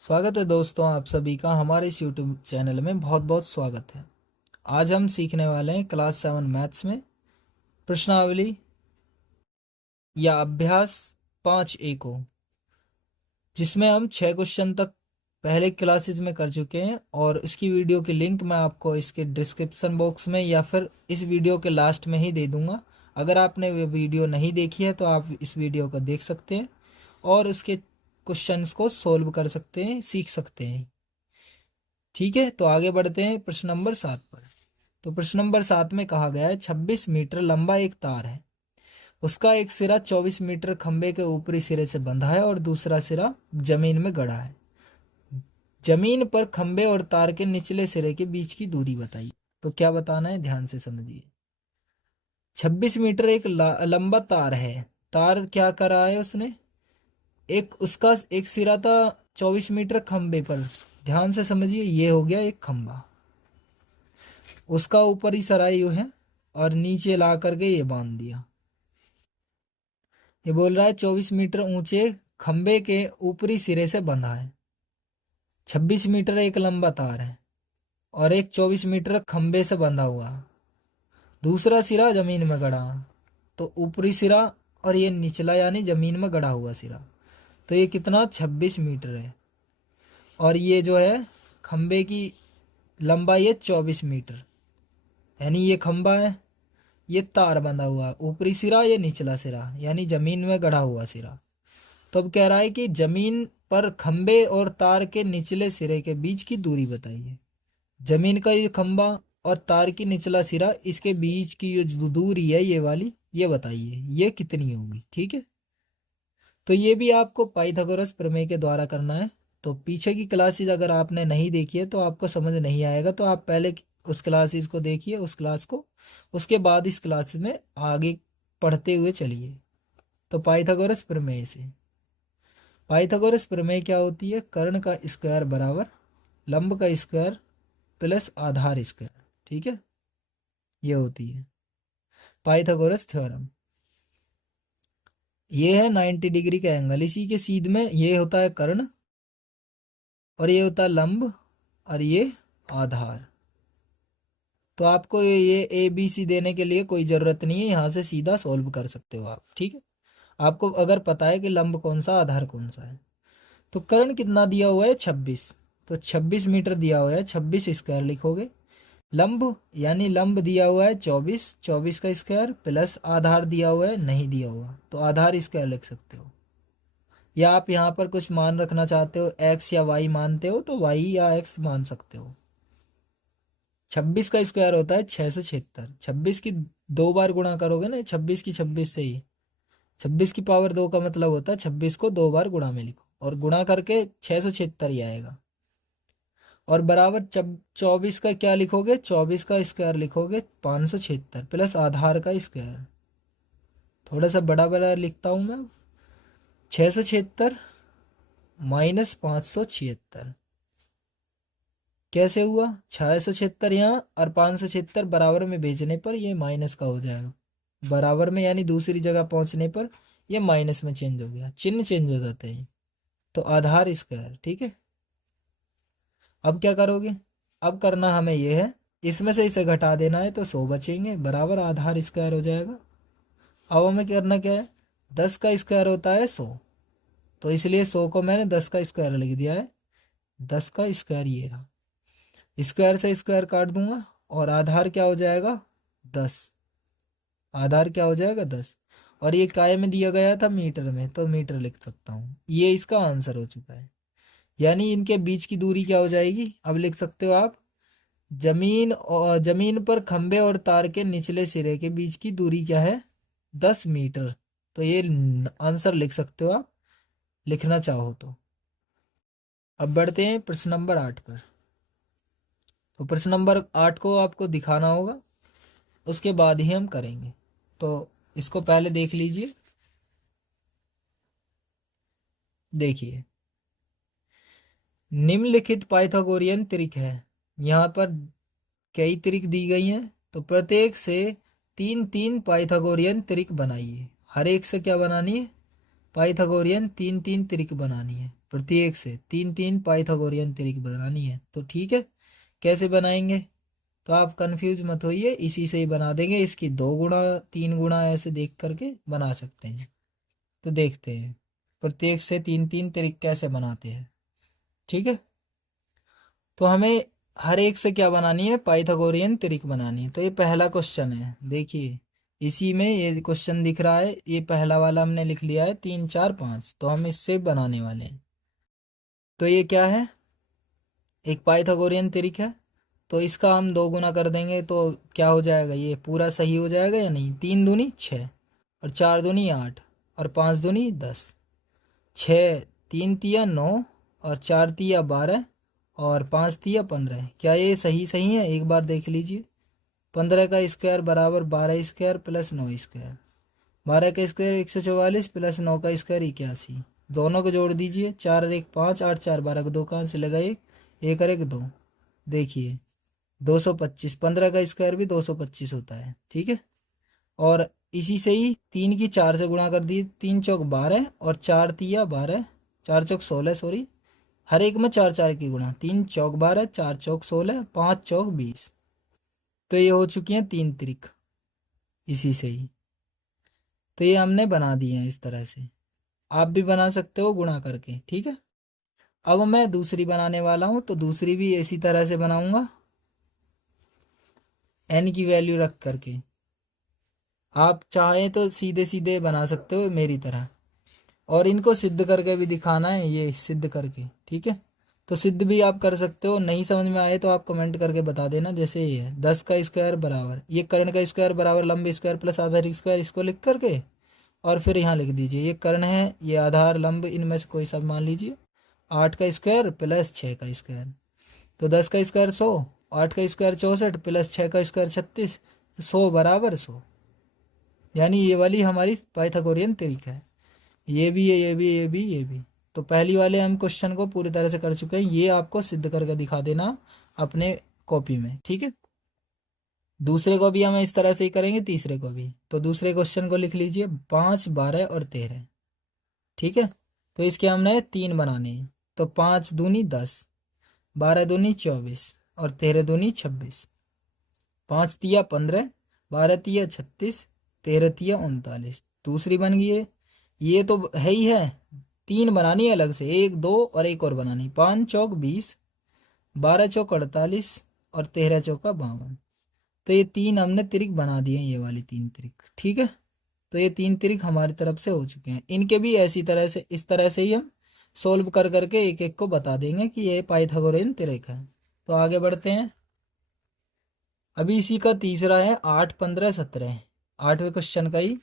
स्वागत है दोस्तों, आप सभी का हमारे इस यूट्यूब चैनल में बहुत बहुत स्वागत है। आज हम सीखने वाले हैं क्लास 7 मैथ्स में प्रश्नावली या अभ्यास 5A को, जिसमें हम 6 क्वेश्चन तक पहले क्लासेस में कर चुके हैं। और इसकी वीडियो की लिंक मैं आपको इसके डिस्क्रिप्शन बॉक्स में या फिर इस वीडियो के लास्ट में ही दे दूंगा। अगर आपने वो वीडियो नहीं देखी है तो आप इस वीडियो को देख सकते हैं और उसके क्वेश्चंस को सोल्व कर सकते हैं, सीख सकते हैं। ठीक है, तो आगे बढ़ते हैं प्रश्न नंबर 7 पर। तो प्रश्न नंबर 7 में कहा गया है 26 मीटर लंबा एक तार है। उसका एक सिरा 24 मीटर खंबे के ऊपरी सिरे से बंधा है और दूसरा सिरा जमीन में गड़ा है। जमीन पर खंबे और तार के निचले सिरे के बीच की दूरी बताइए। तो क्या बताना है, ध्यान से समझिए। 26 मीटर एक लंबा तार है। तार क्या कर रहा है उसने, एक उसका एक सिरा था 24 मीटर खंबे पर। ध्यान से समझिए, ये हो गया एक खंबा, उसका ऊपरी सराय यूं है और नीचे ला करके ये बांध दिया। ये बोल रहा है 24 मीटर ऊंचे खंबे के ऊपरी सिरे से बंधा है। 26 मीटर एक लंबा तार है और एक 24 मीटर खंबे से बंधा हुआ, दूसरा सिरा जमीन में गड़ा। तो ऊपरी सिरा और ये निचला यानी जमीन में गड़ा हुआ सिरा, तो ये कितना 26 मीटर है। और ये जो है खंबे की लंबाई है 24 मीटर, यानी ये खंबा है, ये तार बंधा हुआ, ऊपरी सिरा ये निचला सिरा यानी जमीन में गड़ा हुआ सिरा। तो अब कह रहा है कि जमीन पर खंबे और तार के निचले सिरे के बीच की दूरी बताइए। जमीन का ये खंबा और तार की निचला सिरा, इसके बीच की जो दूरी है ये वाली, ये बताइए ये कितनी होगी। ठीक है, तो ये भी आपको पाइथागोरस प्रमेय के द्वारा करना है। तो पीछे की क्लासेस अगर आपने नहीं देखी है तो आपको समझ नहीं आएगा, तो आप पहले उस क्लासेस को देखिए, उस क्लास को, उसके बाद इस क्लास में आगे पढ़ते हुए चलिए। तो पाइथागोरस प्रमेय से, पाइथागोरस प्रमेय क्या होती है, कर्ण का स्क्वायर बराबर लंब का स्क्वायर प्लस आधार स्क्वायर। ठीक है, ये होती है पाइथागोरस थ्योरम। ये है 90 डिग्री का एंगल, इसी के सीध में ये होता है कर्ण और ये होता है लंब और ये आधार। तो आपको ये ए बी सी देने के लिए कोई ज़रूरत नहीं है, यहाँ से सीधा सॉल्व कर सकते हो आप। ठीक है, आपको अगर पता है कि लंब कौन सा आधार कौन सा है। तो कर्ण कितना दिया हुआ है 26, तो 26 मीटर दिया हुआ है, 26 स्क्वायर लिखोगे। लंब यानी लंब दिया हुआ है 24, 24 का स्क्वायर प्लस आधार दिया हुआ है, नहीं दिया हुआ तो आधार स्क्वायर लिख सकते हो। या आप यहाँ पर कुछ मान रखना चाहते हो, एक्स या वाई मानते हो तो वाई या एक्स मान सकते हो। 26 का स्क्वायर होता है 676। 26 की 2 बार गुणा करोगे ना, 26 की 26 से ही, 26 की पावर 2 का मतलब होता है 26 को 2 बार गुणा में लिखो और गुणा करके 676 ही आएगा। और बराबर 24 का क्या लिखोगे, 24 का स्क्वायर लिखोगे 576 प्लस आधार का स्क्वायर। थोड़ा सा बड़ा बड़ा लिखता हूं मैं, 676 माइनस 576। कैसे हुआ, 676 यहाँ और 576 बराबर में भेजने पर ये माइनस का हो जाएगा, बराबर में यानी दूसरी जगह पहुंचने पर ये माइनस में चेंज हो गया, चिन्ह चेंज हो जाते हैं। तो आधार स्क्वायर। ठीक है, अब क्या करोगे, अब करना हमें ये है, इसमें से इसे घटा देना है तो 100 बचेंगे, बराबर आधार स्क्वायर हो जाएगा। अब हमें करना क्या है, 10 का स्क्वायर होता है 100, तो इसलिए 100 को मैंने 10 का स्क्वायर लिख दिया है। 10 का स्क्वायर ये रहा, स्क्वायर से स्क्वायर काट दूंगा और आधार क्या हो जाएगा 10, आधार क्या हो जाएगा 10। और ये काय में दिया गया था मीटर में, तो मीटर लिख सकता हूँ। ये इसका आंसर हो चुका है, यानी इनके बीच की दूरी क्या हो जाएगी, अब लिख सकते हो आप, जमीन पर खंबे और तार के निचले सिरे के बीच की दूरी क्या है, 10 मीटर। तो ये आंसर लिख सकते हो आप, लिखना चाहो तो। अब बढ़ते हैं प्रश्न नंबर 8 पर। तो प्रश्न नंबर 8 को आपको दिखाना होगा, उसके बाद ही हम करेंगे। तो इसको पहले देख लीजिए। देखिए, निम्नलिखित पाइथागोरियन त्रिक है। यहाँ पर कई त्रिक दी गई हैं, तो प्रत्येक से 3 3 पाइथागोरियन त्रिक बनाइए। हर एक से क्या बनानी है, पाइथागोरियन तीन तीन त्रिक बनानी है, प्रत्येक से तीन तीन पाइथागोरियन त्रिक बनानी है। तो ठीक है, कैसे बनाएंगे? तो आप कंफ्यूज मत होइए, इसी से ही बना देंगे। इसकी 2 गुना 3 गुना ऐसे देख करके बना सकते हैं। तो देखते हैं प्रत्येक से तीन तीन त्रिक कैसे बनाते हैं। ठीक है, तो हमें हर एक से क्या बनानी है? पाइथागोरियन त्रिक बनानी है। तो ये पहला क्वेश्चन है, देखिए इसी में ये क्वेश्चन दिख रहा है, ये पहला वाला हमने लिख लिया है 3 4 5। तो हम इससे बनाने वाले हैं। तो ये क्या है? एक पाइथागोरियन त्रिक है। तो इसका हम 2 गुना कर देंगे तो क्या हो जाएगा? ये पूरा सही हो जाएगा या नहीं? 3 दूनी 6 और 4 दूनी 8 और 5 दूनी 10। 6 3 तिया 9 और 4 तिया 12 और 5 तिया 15। क्या ये सही सही है? एक बार देख लीजिए। 15 का स्क्वायर बराबर 12 स्क्वायर प्लस 9 स्क्वायर। 12 का स्क्वायर 144 प्लस 9 का स्क्वायर 81। दोनों को जोड़ दीजिए। 4 और 1 5, 8 4 12 को 2 कहाँ से लगा? एक और 1 2। देखिए 225। 15 का स्क्वायर भी 225 होता है। ठीक है, और इसी से ही 3 की 4 से गुणा कर दी। 3 चौक 12 और 4 तिया 12, 4 चौक 16, सॉरी हर एक में 4 4 की गुणा। 3 चौक 12, 4 चौक 16, 5 चौक 20। तो ये हो चुकी हैं 3 त्रिक इसी से ही। तो ये हमने बना दिए हैं इस तरह से। आप भी बना सकते हो गुणा करके। ठीक है, अब मैं दूसरी बनाने वाला हूँ। तो दूसरी भी इसी तरह से बनाऊंगा, n की वैल्यू रख करके। आप चाहें तो सीधे सीधे बना सकते हो मेरी तरह, और इनको सिद्ध करके भी दिखाना है, ये सिद्ध करके। ठीक है, तो सिद्ध भी आप कर सकते हो। नहीं समझ में आए तो आप कमेंट करके बता देना। जैसे ये है 10 का स्क्वायर बराबर, ये कर्ण का स्क्वायर बराबर लंब स्क्वायर प्लस आधार स्क्वायर, इसको लिख करके और फिर यहाँ लिख दीजिए ये कर्ण है, ये आधार लंब, इनमें से कोई सा मान लीजिए। 8 का स्क्वायर प्लस 6 का स्क्वायर। तो 10 का स्क्वायर 100, 8 का स्क्वायर 64 प्लस 6 का स्क्वायर 36, 100 बराबर 100। यानी ये वाली हमारी पाइथागोरियन तरीका है। ये भी है, ये भी, ये भी, ये भी। तो पहली वाले हम क्वेश्चन को पूरी तरह से कर चुके हैं। ये आपको सिद्ध करके दिखा देना अपने कॉपी में। ठीक है, दूसरे को भी हम इस तरह से ही करेंगे, तीसरे को भी। तो दूसरे क्वेश्चन को लिख लीजिए 5 12 और 13। ठीक है, तो इसके हमने 3 बनाने हैं। तो 5 दूनी 10, 12 दूनी 24 और 13 दूनी 26। 5 तिया 15, 12 तिया 36, 13 तिया 39। दूसरी बन गई है। ये तो है ही है, 3 बनानी है अलग से, 1 2 और एक और बनानी। 5 चौक 20, 12 चौक 48 और 13 चौका 52। तो ये 3 हमने त्रिक बना दिए हैं, ये वाली 3 त्रिक। ठीक है, तो ये 3 त्रिक हमारी तरफ से हो चुके हैं। इनके भी ऐसी तरह से, इस तरह से ही हम सोल्व कर करके एक एक को बता देंगे कि ये पाइथागोरियन त्रिक है। तो आगे बढ़ते हैं। अभी इसी का तीसरा है 8 15 17। आठवें क्वेश्चन का ही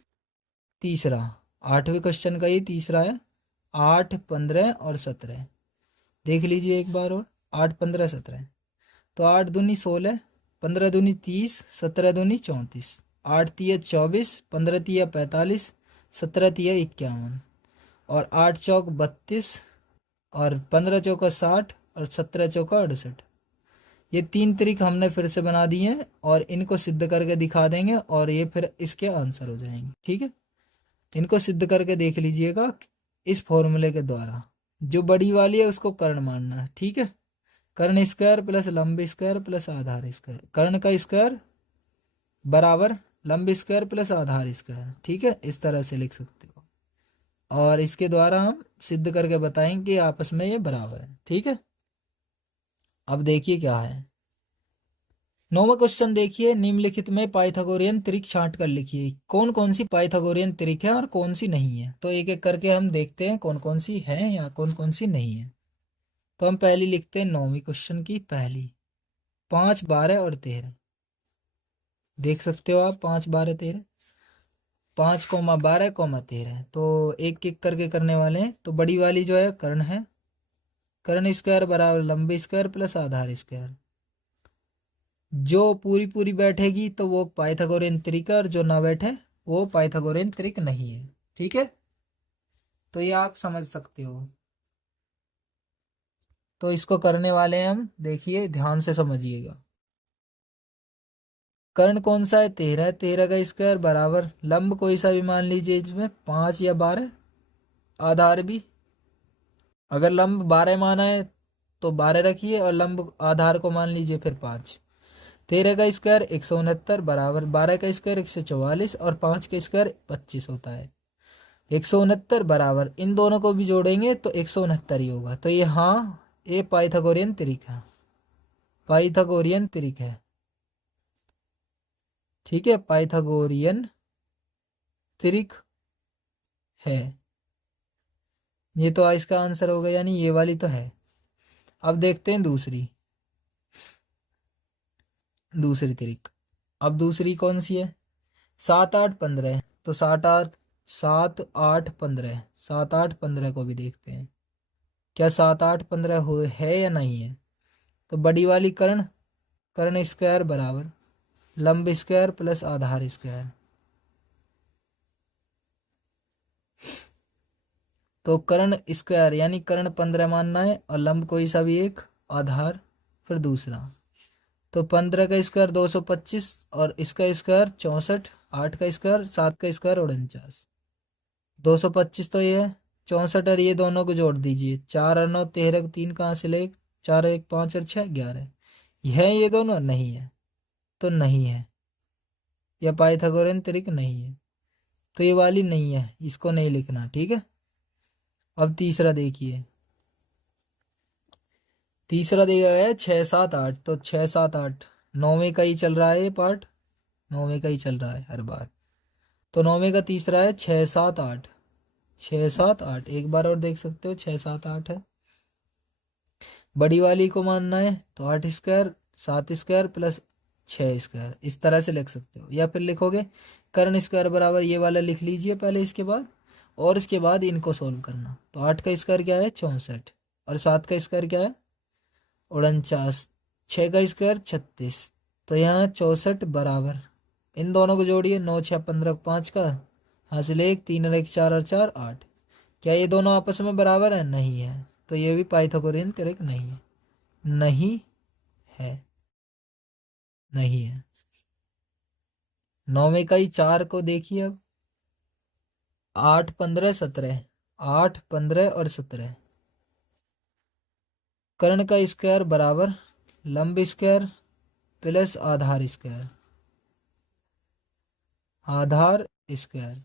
तीसरा, आठवें क्वेश्चन का ही तीसरा है। 8 15 और 17 देख लीजिए एक बार और। 8 15 17। तो 8 दूनी 16, 15 दूनी 30, 17 दूनी 34। 8 तिया 24, 15 तिया 45, 17 तिया 51 और 8 चौक 32 और 15 चौका 60 और 17 चौका 68। ये 3 त्रिक हमने फिर से बना दिए हैं और इनको सिद्ध करके दिखा देंगे और ये फिर इसके आंसर हो जाएंगे। ठीक है, इनको सिद्ध करके देख लीजिएगा इस फॉर्मूले के द्वारा। जो बड़ी वाली है उसको कर्ण मानना है। ठीक है, कर्ण स्क्वायर प्लस लंब स्क्वायर प्लस आधार स्क्वायर। कर्ण का स्क्वायर बराबर लंब स्क्वायर प्लस आधार स्क्वायर। ठीक है, इस तरह से लिख सकते हो और इसके द्वारा हम सिद्ध करके बताएंगे कि आपस में ये बराबर है। ठीक है, अब देखिए क्या है। 9वां क्वेश्चन देखिए, निम्नलिखित में पाइथागोरियन त्रिक छांट कर लिखिए। कौन कौन सी पाइथागोरियन त्रिक है और कौन सी नहीं है? तो एक एक करके हम देखते हैं कौन कौन सी है या कौन कौन सी नहीं है। तो हम पहली लिखते हैं 9वीं क्वेश्चन की पहली, 5 12 और 13। देख सकते हो आप 5 12 13, 5 12 13। तो एक एक करके करने वाले हैं। तो बड़ी वाली जो है कर्ण है, कर्ण स्क्वायर बराबर लंबी स्क्वायर प्लस आधार स्क्वायर। जो पूरी पूरी बैठेगी तो वो पाइथागोरियन त्रिक है और जो ना बैठे वो पाइथागोरियन त्रिक नहीं है। ठीक है, तो ये आप समझ सकते हो। तो इसको करने वाले हैं हम, देखिए ध्यान से समझिएगा। कर्ण कौन सा है? 13। 13 का स्क्वायर बराबर लंब कोई सा भी मान लीजिए, इसमें 5 या 12 आधार भी। अगर लंब 12 माना है तो 12 रखिए और लंब आधार को मान लीजिए फिर 5। 13 का स्क्वायर 169 बराबर 12 का स्क्वायर 144 और 5 का स्क्वायर 25 होता है। 169 बराबर इन दोनों को भी जोड़ेंगे तो 169 ही होगा। तो ये हाँ, ये पाइथागोरियन त्रिक है, पाइथागोरियन त्रिक है। ठीक है, पाइथागोरियन त्रिक है। ये तो इसका आंसर होगा, यानी ये वाली तो है। अब देखते हैं दूसरी, दूसरी त्रिक। अब दूसरी कौन सी है? 7 8 15। तो 7 8 7 8 15 को भी देखते हैं, क्या 7 8 15 हो है या नहीं है। तो बड़ी वाली कर्ण, कर्ण स्क्वायर बराबर लंब स्क्वायर प्लस आधार स्क्वायर। तो कर्ण स्क्वायर यानी कर्ण 15 मानना है और लंब कोई सा भी एक, आधार फिर दूसरा। तो 15 का स्क्वायर 225 और इसका स्क्वायर 64, 8 का स्क्वायर 7 का स्क्वायर 49। 225 तो ये है, 64 और ये दोनों को जोड़ दीजिए, 4 और 9 13, 3 कहाँ से ले, 4 1 5 और 6 11। है ये दोनों? नहीं है, तो नहीं है, यह पाइथागोरन त्रिक नहीं है। तो ये वाली नहीं है, इसको नहीं लिखना। ठीक है, अब तीसरा देखिए। तीसरा दिया गया है 6 7 8। तो 6 7 8 9वें का ही चल रहा है, ये पार्ट 9वें का ही चल रहा है हर बार। तो 9वें का तीसरा है 6 7 8। 6 7 8 एक बार और देख सकते हो, 6 7 8 है। बड़ी वाली को मानना है तो 8 स्क्वायर 7 स्क्वायर प्लस 6 स्क्वायर, इस तरह से लिख सकते हो। या फिर लिखोगे कर्ण स्क्वायर बराबर ये वाला लिख लीजिए पहले इसके बाद, और इसके बाद इनको सोल्व करना। तो 8 का स्क्वायर क्या है? 64 और 7 का स्क्वायर क्या है? 49। 6 का स्क्वायर 36। तो यहाँ 64 बराबर इन दोनों को जोड़िए, 9 6 15 5 का हासिल 1, 3 और 1 4 और 4 8। क्या ये दोनों आपस में बराबर है? नहीं है, तो ये भी पाइथागोरियन त्रिक नहीं है। नहीं है, नहीं है। 9वें का ही 4 को देखिए अब, 8 15 17, 8 15 और 17। कर्ण का स्क्वायर बराबर लंब स्क्वायर प्लस आधार स्क्वायर, आधार स्क्वायर।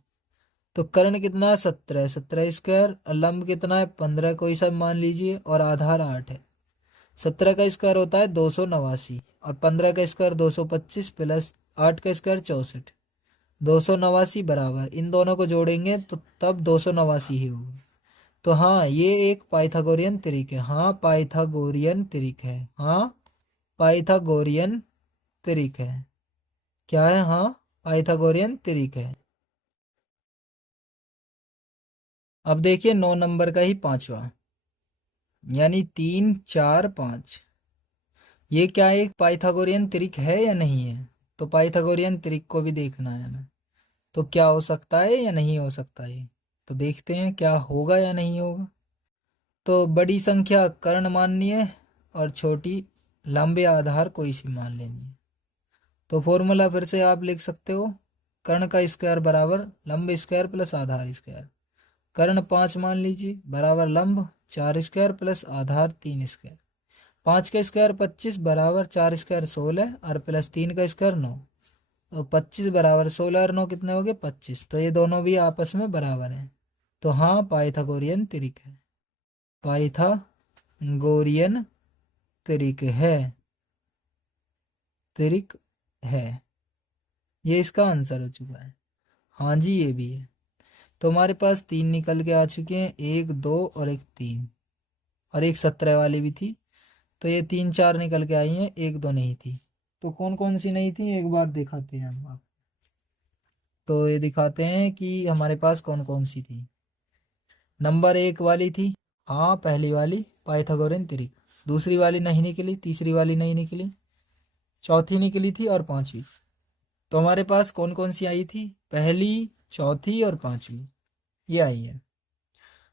तो कर्ण कितना है? 17, 17 स्क्वायर और लंब कितना है? 15, कोई सा मान लीजिए, और आधार 8 है। 17 का स्क्वायर होता है 289 और 15 का स्क्वायर 225 प्लस 8 का स्क्वायर 64। 289 बराबर इन दोनों को जोड़ेंगे तो तब 289 ही होगा। तो हाँ, ये एक पाइथागोरियन त्रिक है। हाँ, पाइथागोरियन त्रिक है। हाँ, पाइथागोरियन त्रिक है। क्या है? हाँ, पाइथागोरियन त्रिक है। अब देखिए 9 नंबर का ही पांचवा, यानी 3 4 5। ये क्या एक पाइथागोरियन त्रिक है या नहीं है? तो पाइथागोरियन त्रिक को भी देखना है हमें। तो क्या हो सकता है या नहीं हो सकता है, तो देखते हैं क्या होगा या नहीं होगा। तो बड़ी संख्या कर्ण माननी है और छोटी लंबे आधार कोई सी मान लेनी है। तो फॉर्मूला फिर से आप लिख सकते हो, कर्ण का स्क्वायर बराबर लंब स्क्वायर प्लस आधार स्क्वायर। कर्ण 5 मान लीजिए बराबर लंब 4 स्क्वायर प्लस आधार 3 स्क्वायर। 5 का स्क्वायर 25 बराबर 4 स्क्वायर 16 और प्लस 3 का स्क्वायर 9। तो 25 बराबर 16 और 9 कितने हो गए? 25। तो ये दोनों भी आपस में बराबर हैं। तो हाँ, पाइथागोरियन त्रिक है, पाइथागोरियन त्रिक है, त्रिक है। ये इसका आंसर हो चुका है। हाँ जी, ये भी है। तो हमारे पास 3 निकल के आ चुके हैं, 1 2 और एक 3, और एक 17 वाली भी थी। तो ये 3 4 निकल के आई हैं, 1 2 नहीं थी। तो कौन कौन सी नहीं थी एक बार दिखाते हैं हम आप। तो ये दिखाते हैं कि हमारे पास कौन कौन सी थी। नंबर 1 वाली थी, हाँ पहली वाली पाइथागोरियन त्रिक। दूसरी वाली नहीं निकली, तीसरी वाली नहीं निकली, चौथी निकली थी और पांचवी। तो हमारे पास कौन कौन सी आई थी? पहली, चौथी और पांचवी, ये आई है।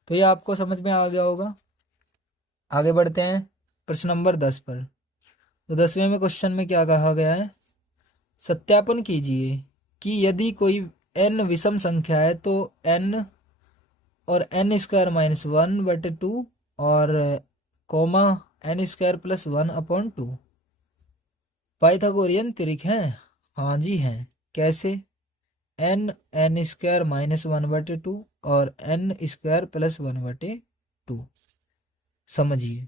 तो ये आपको समझ में आ गया होगा। आगे बढ़ते हैं प्रश्न नंबर 10 पर। तो 10वें में क्वेश्चन में क्या कहा गया है? सत्यापन कीजिए कि यदि कोई n विषम संख्या है तो n और एन स्क्वायर माइनस 1/2 और comma n square plus 1/2 Pythagorean त्रिक हैं। हाँ जी हैं। कैसे? एन स्क्वायर माइनस 1/2 और एन स्क्वायर प्लस 1/2। समझिए,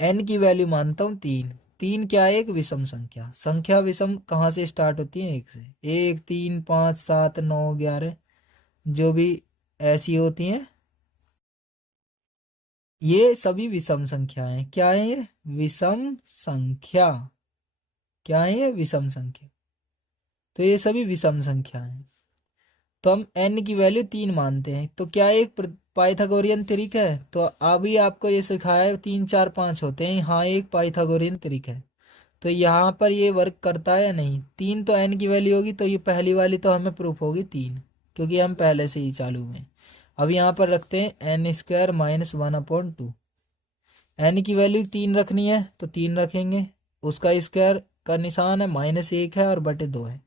एन की वैल्यू मानता हूँ 3। 3 क्या है? एक विषम संख्या। संख्या विषम कहाँ से स्टार्ट होती है? 1 से। 1, 3, 5, 7, 9, 11 जो भी ऐसी होती हैं, ये सभी विषम संख्याएं हैं। क्या है ये? विषम संख्या। क्या है ये? विषम संख्या। तो ये सभी विषम संख्या हैं। तो हम n की वैल्यू 3 मानते हैं। तो क्या एक पाइथागोरियन त्रिक है? तो अभी आपको ये सिखाया है 3, 4, 5 होते हैं। हाँ, एक पाइथागोरियन त्रिक है। तो यहाँ पर ये वर्क करता है या नहीं? 3 तो n की वैल्यू होगी, तो ये पहली वाली तो हमें प्रूफ होगी 3, क्योंकि हम पहले से ही चालू में। अब यहाँ पर रखते हैं एन स्क्वायर माइनस 1/2। एन की वैल्यू 3 रखनी है तो 3 रखेंगे। उसका स्क्वायर का निशान है -1 है और बटे 2 है।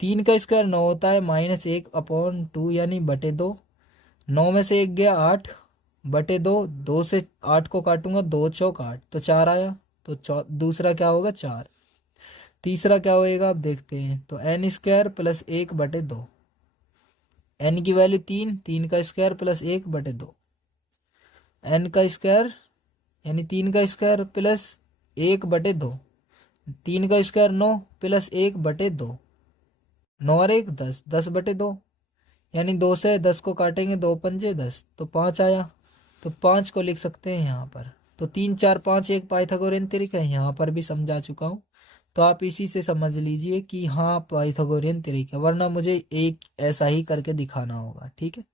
3 का स्क्वायर 9 होता है, -1/2 यानी बटे 2। 9 में से 1 गया 8 बटे 2। 2 से 8 को काटूंगा, 2 चौक 8 तो 4 आया। तो दूसरा क्या होगा? 4। तीसरा क्या होएगा? अब देखते हैं। तो एन स्क्वायर प्लस 1/2। एन की वैल्यू 3, 3 का स्क्वायर प्लस 1/2। एन का स्क्वायर यानी 3 का स्क्वायर प्लस 1/2। 3 का स्क्वायर 9 प्लस 1/2। 9 और 1 10, 10/2 यानी 2 से 10 को काटेंगे, 2 पंजे 10 तो 5 आया। तो 5 को लिख सकते हैं यहाँ पर। तो 3, 4, 5 एक पाइथागोरियन त्रिक है। यहाँ पर भी समझा चुका हूँ। तो आप इसी से समझ लीजिए कि हाँ पाइथागोरियन त्रिक है, वरना मुझे एक ऐसा ही करके दिखाना होगा। ठीक है।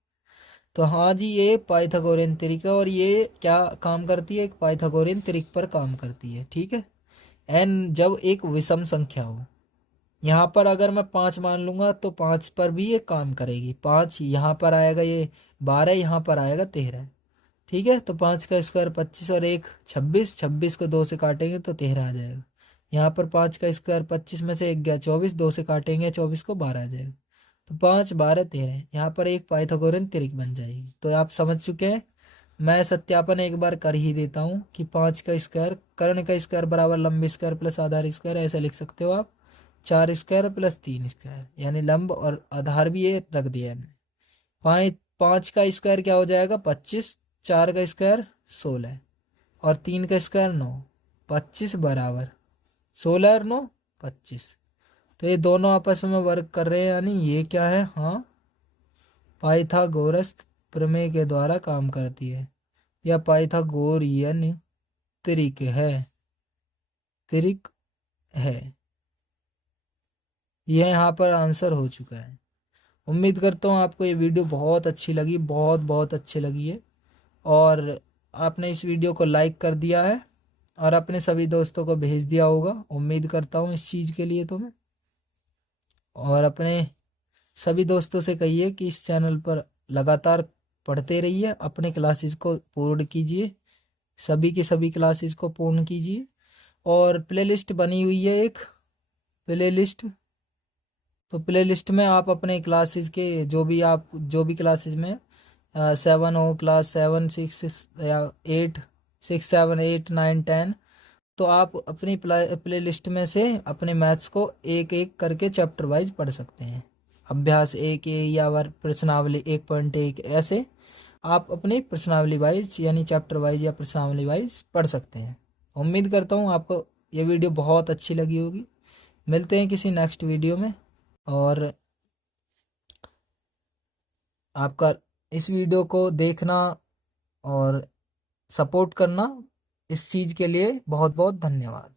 तो हाँ जी, ये पाइथागोरियन त्रिक है और ये क्या काम करती है? एक पाइथागोरियन त्रिक पर काम करती है। ठीक है। एन जब एक विषम संख्या हो, यहाँ पर अगर मैं 5 मान लूंगा तो 5 पर भी ये काम करेगी। 5 यहाँ पर आएगा, ये 12 यहाँ पर आएगा 13। ठीक है। तो 5 का स्क्वायर 25 और 1 26। 26 को 2 से काटेंगे तो 13 आ जाएगा। यहाँ पर 5 का स्क्वायर 25 में से 1 गया 24, 2 से काटेंगे 24 को 12 आ जाएगा। तो 5, 12, 13 यहाँ पर एक पाइथागोरियन त्रिक बन जाएगी। तो आप समझ चुके हैं। मैं सत्यापन एक बार कर ही देता हूँ कि 5 का स्क्वायर कर्ण का स्क्वायर बराबर लंब स्क्वायर प्लस आधार स्क्वायर, ऐसे लिख सकते हो आप। 4 स्क्वायर प्लस 3 स्क्वायर यानी लंब और आधार भी ये रख दिया हमने। 5 का स्क्वायर क्या हो जाएगा? 25। 4 का स्क्वायर 16 और 3 का स्क्वायर 9। 25 बराबर 16 और 9 25। तो ये दोनों आपस में वर्क कर रहे हैं, यानी ये क्या है? हाँ, पाइथागोरस प्रमेय के द्वारा काम करती है, या पाइथागोरियन त्रिक है। त्रिक है। यह यहाँ पर आंसर हो चुका है। उम्मीद करता हूँ आपको ये वीडियो बहुत अच्छी लगी, बहुत बहुत अच्छी लगी है, और आपने इस वीडियो को लाइक कर दिया है और अपने सभी दोस्तों को भेज दिया होगा। उम्मीद करता हूँ इस चीज़ के लिए तुम्हें। और अपने सभी दोस्तों से कहिए कि इस चैनल पर लगातार पढ़ते रहिए, अपने क्लासेस को पूर्ण कीजिए, सभी की सभी क्लासेस को पूर्ण कीजिए। और प्लेलिस्ट बनी हुई है एक प्लेलिस्ट, तो प्लेलिस्ट में आप अपने क्लासेस के जो भी क्लासेस में 7 हो, क्लास 7, 6 या 8, 6, 7, 8, 9, 10, तो आप अपनी प्ले लिस्ट में से अपने मैथ्स को एक एक करके चैप्टर वाइज पढ़ सकते हैं। अभ्यास 1 या प्रश्नावली 1.1 ऐसे आप अपने प्रश्नावली वाइज यानी चैप्टर वाइज या प्रश्नावली वाइज पढ़ सकते हैं। उम्मीद करता हूँ आपको ये वीडियो बहुत अच्छी लगी होगी। मिलते हैं किसी नेक्स्ट वीडियो में। और आपका इस वीडियो को देखना और सपोर्ट करना, इस चीज़ के लिए बहुत बहुत धन्यवाद।